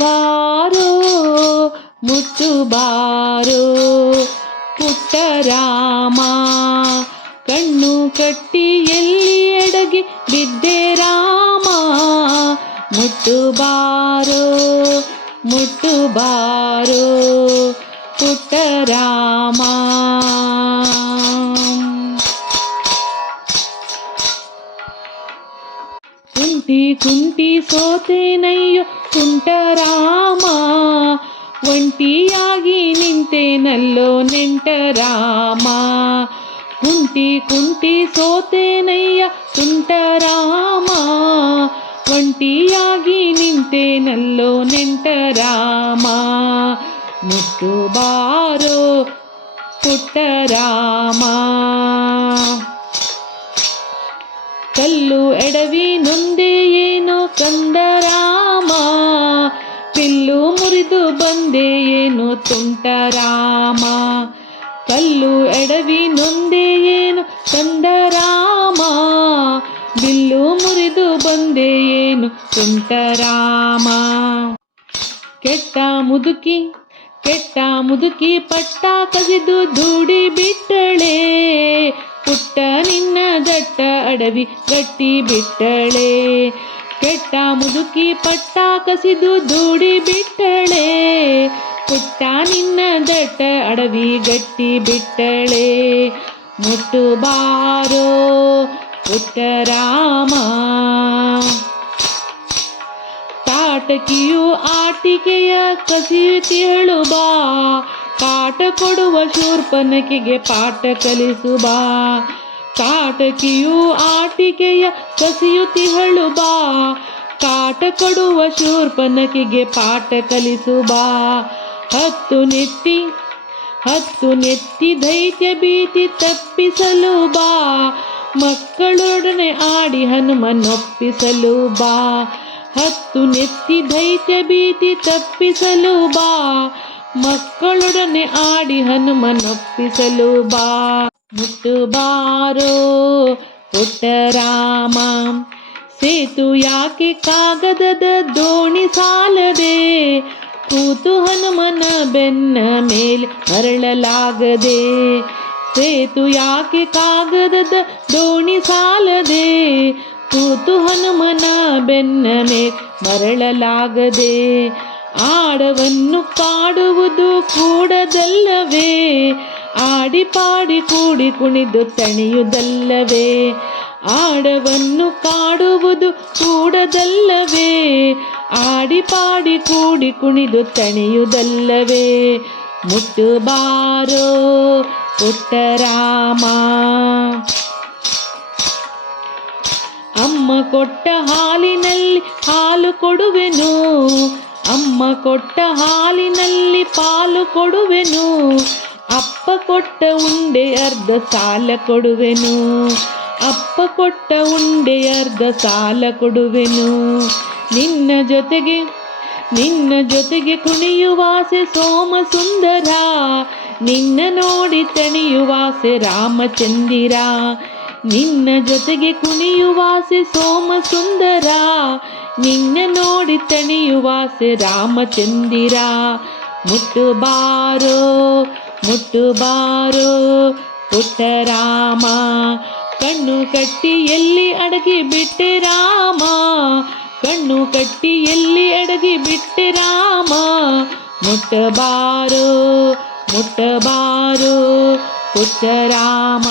ಬಾರೋ ಮುತ್ತು ಬಾರೋ ಪುಟ್ಟ ರಾಮ, ಕಣ್ಣು ಕಟ್ಟಿ ಎಲ್ಲಿ ಎಡಗಿ ಬಿದ್ದೆ ರಾಮ. ಮುಟ್ಟು ಬಾರೋ ಮುಟ್ಟು ಬಾರೋ ಪುಟ್ಟ ರಾಮ. ಕುಂಟಿ ಕುಂಟಿ ಸೋತೇನಯ್ಯೋ ಕುಂಟ ರಾಮ, ಒಂಟಿಯಾಗಿ ನಿಂತೇನಲ್ಲೋ ನೆಂಟ ರಾಮ. ಕುಂಟಿ ಕುಂಟಿ ಸೋತೇನಯ್ಯ ಕುಂಟ ರಾಮ, ಒಂಟಿಯಾಗಿ ನಿಂತೇನಲ್ಲೋ ನೆಂಟ ರಾಮ. ಮುಟ್ಟು ಬಾರೋ ಪುಟ್ಟ ರಾಮ. ಕಲ್ಲು ಎಡವಿ ನೊಂದೆ ಏನೋ ಕಂದ ರಾಮ, ಬಿಲ್ಲು ಮುರಿದು ಬಂದೆ ಏನೋ ತುಂಟ ರಾಮ. ಕಲ್ಲು ಎಡವಿ ನೊಂದೆ ಏನೋ ಕಂದ ರಾಮ, ಬಿಲ್ಲು ಮುರಿದು ಬಂದೆ ಏನು ತುಂಟ ರಾಮ. ಕೆಟ್ಟ ಮುದುಕಿ ಪಟ್ಟ ಕಸಿದು ದೂಡಿ ಬಿಟ್ಟಳೆ, ಪುಟ್ಟ ನಿನ್ನ ದಟ್ಟ ಅಡವಿ ಗಟ್ಟಿ ಬಿಟ್ಟಳೆ. ಕೆಟ್ಟ ಮುದುಕಿ ಪಟ್ಟ ಕಸಿದು ದೂಡಿ ಬಿಟ್ಟಳೆ, ಪುಟ್ಟ ನಿನ್ನ ದಟ್ಟ ಅಡವಿ ಗಟ್ಟಿ ಬಿಟ್ಟಳೆ. ಮುಟ್ಟು ಬಾರೋ ಪುಟ್ಟ ರಾಮ. ತಾಟಕಿಯು ಆಟಿಕೆಯ ಕಸಿಯುತ್ತಿಹಳು ಬಾ, ಕಾಟ ಕೊಡುವ ಶೂರ್ಪನಖಿಗೆ ಪಾಠ ಕಲಿಸು ಬಾ. ತಾಟಕಿಯು ಆಟಿಕೆಯ ಕಸಿಯುತ್ತಿಹಳು ಬಾ, ಕಾಟ ಕೊಡುವ ಶೂರ್ಪನಖಿಗೆ ಪಾಠ ಕಲಿಸು ಬಾ. ಹತ್ತು ನೆತ್ತಿ ದೈತ್ಯ ಭೀತಿ ತಪ್ಪಿಸಲು ಬಾ, ಮಕ್ಕಳೊಡನೆ ಆಡಿ ಹನುಮನೊಪ್ಪಿಸಲು ಬಾ. ಹತ್ತು ನೆತ್ತಿ ದೈತ್ಯ ಭೀತಿ ತಪ್ಪಿಸಲು ಬಾ, ಮಕ್ಕಳೊಡನೆ ಆಡಿ ಹನುಮನೊಪ್ಪಿಸಲು ಬಾ. ಮುಟ್ಟು ಬಾರೋ ಪುಟ್ಟ ರಾಮ. ಸೇತು ಯಾಕೆ ಕಾಗದದ ದೋಣಿ ಸಾಲದೆ, ಕೂತು ಹನುಮನ ಬೆನ್ನ ಮೇಲೆ ಮರಳಲಾಗದೆ. ಸೇತು ಯಾಕೆ ಕಾಗದದ ದೋಣಿ ಸಾಲದೆ, ಕೂತು ಹನುಮನ ಬೆನ್ನ ಮೇಲೆ ಮರಳಲಾಗದೆ. ಆಡವನ್ನು ಕಾಡುವುದು ಕೂಡದಲ್ಲವೇ, ಆಡಿ ಪಾಡಿ ಕೂಡಿ ಕುಣಿದು ತಣಿಯುವುದಲ್ಲವೇ. ಆಡವನ್ನು ಕಾಡುವುದು ಕೂಡದಲ್ಲವೇ, ಆಡಿ ಪಾಡಿ ಕೂಡಿ ಕುಣಿದು ತಣಿಯುವುದಲ್ಲವೇ. ಮುಟ್ಟು ಬಾರೋ ಪುಟ್ಟ ರಾಮ. ಅಮ್ಮ ಕೊಟ್ಟ ಹಾಲಿನಲ್ಲಿ ಹಾಲು ಕೊಡುವೆನು, ಅಮ್ಮ ಕೊಟ್ಟ ಹಾಲಿನಲ್ಲಿ ಪಾಲು ಕೊಡುವೆನು. ಅಪ್ಪ ಕೊಟ್ಟ ಉಂಡೆ ಅರ್ಧ ಸಾಲ ಕೊಡುವೆನು, ಅಪ್ಪ ಕೊಟ್ಟ ಉಂಡೆ ಅರ್ಧ ಸಾಲ ಕೊಡುವೆನು. ನಿನ್ನ ಜೊತೆಗೆ ಕುಣಿಯುವಾಸೆ ಸೋಮ ಸುಂದರ, ನಿನ್ನ ನೋಡಿ ತಣಿಯುವಾಸೆ ರಾಮಚಂದಿರ. ನಿನ್ನ ಜೊತೆಗೆ ಕುಣಿಯುವಾಸೆ ಸೋಮ ಸುಂದರ, ನಿನ್ನ ನೋಡಿ ತಣಿಯುವಾಸೆ ರಾಮಚಂದಿರ. ಮುಟ್ಟು ಬಾರೋ ಪುಟ್ಟ ರಾಮ. ಕಣ್ಣು ಕಟ್ಟಿ ಎಲ್ಲಿ ಅಡಗಿ ಬಿಟ್ಟೆ ರಾಮ, ಕಣ್ಣು ಕಟ್ಟಿ ಎಲ್ಲಿ ಅಡಗಿ ಬಿಟ್ಟೆ ರಾಮ. ಮುಟ್ಟ ಬಾರೋ ಪುಟ್ಟ ರಾಮ.